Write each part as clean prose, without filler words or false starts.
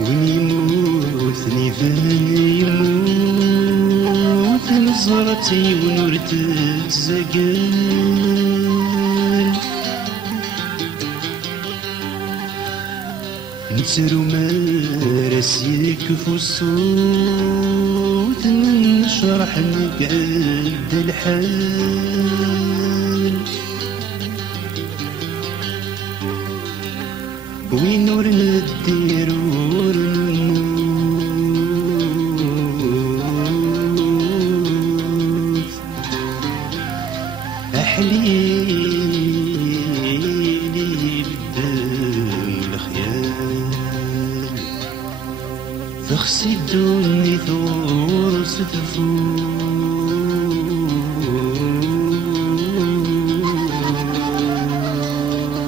وين يموت نيفان يموت نزرتي ونورت الزقال نترو مراسيك في الصوت نشرح نقعد الحال وين نور ندير ونموت أحليلي بدم الخيال تخسي الدنيا ثور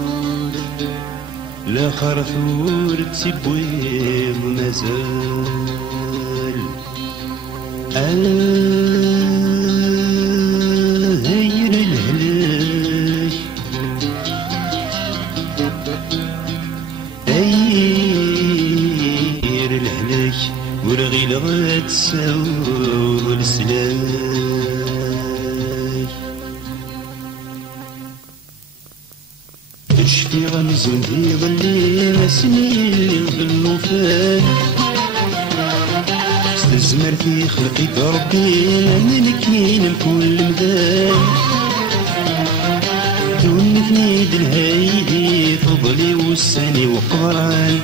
ستفوت لا خرثور تسبوي مازال هير الهلاك هير الهلاك ورغي لغات ساور السلاك تشتي غنزون في ظلي مسنين بالنوفال استزمر في خلقي ربي من كاين الكل مدان دون ثنيد الهايدي فضلي والساني وقران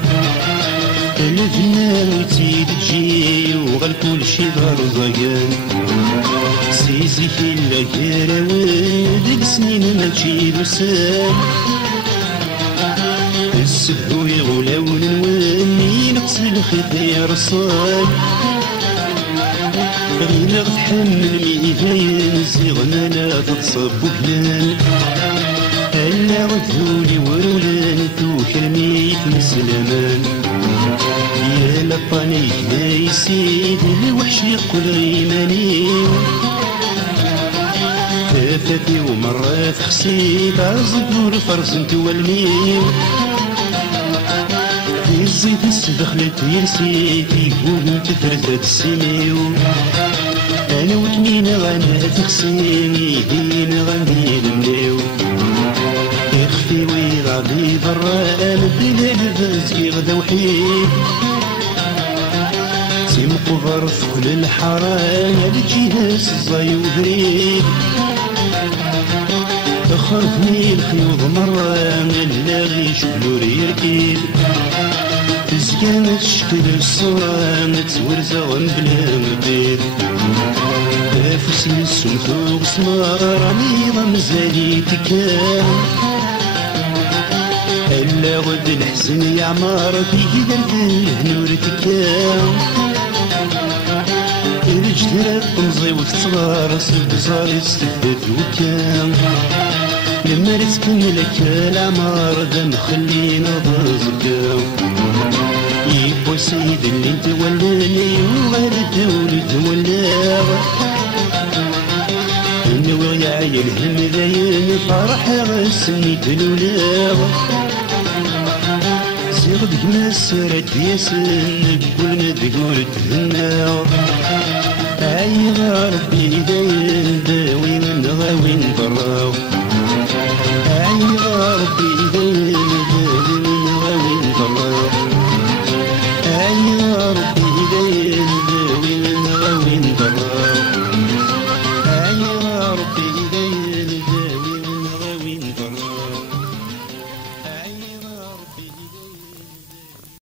الفنان وتيد تجي وغل كل شي دار وزيان سيزي في الكراوان ديك سنين ما تجي دوسان السبو يغولا ونواني نقص الخيط رصان غير تحمل ميدان زيغنا لا تتصب وكلان ألا غذولي ورولان توكرني في السلامان يا لطاني يا يسيد الوحش يقول غيماني ثلاثتي ومرات خسيت عزبور فرز انت والميم الزيت السدخلت يرسيت يقول تفرزت السميو انا وتنين غانا تخسيني دين غني المنيو يخفي ويغادي بران بلا الفزي غدا وحيد سيم قفر ثقل الحرام الجهاز الزاي وبريد خرفني الخيوط مران اللاغي شبلور يركيد تزكانت شكل الصرامت ورزغن بلا مبيد نفس السم فوق سمار عميضة مزالي تكام ألا غد الحزن يا عمار فيه دربه نور تكام الجدرة تمضي وتصغر صدق صار يستفد وكام لما رزقن لك العمار دم خلينا ضزقام يبو سيد اللي انت ولاني وغير الدولة ولاغ انو يا عين هم ذاين فرح غسني تلولاغ زيغ بك مسرت ياسن بكل ما تقول تهنا عي ربي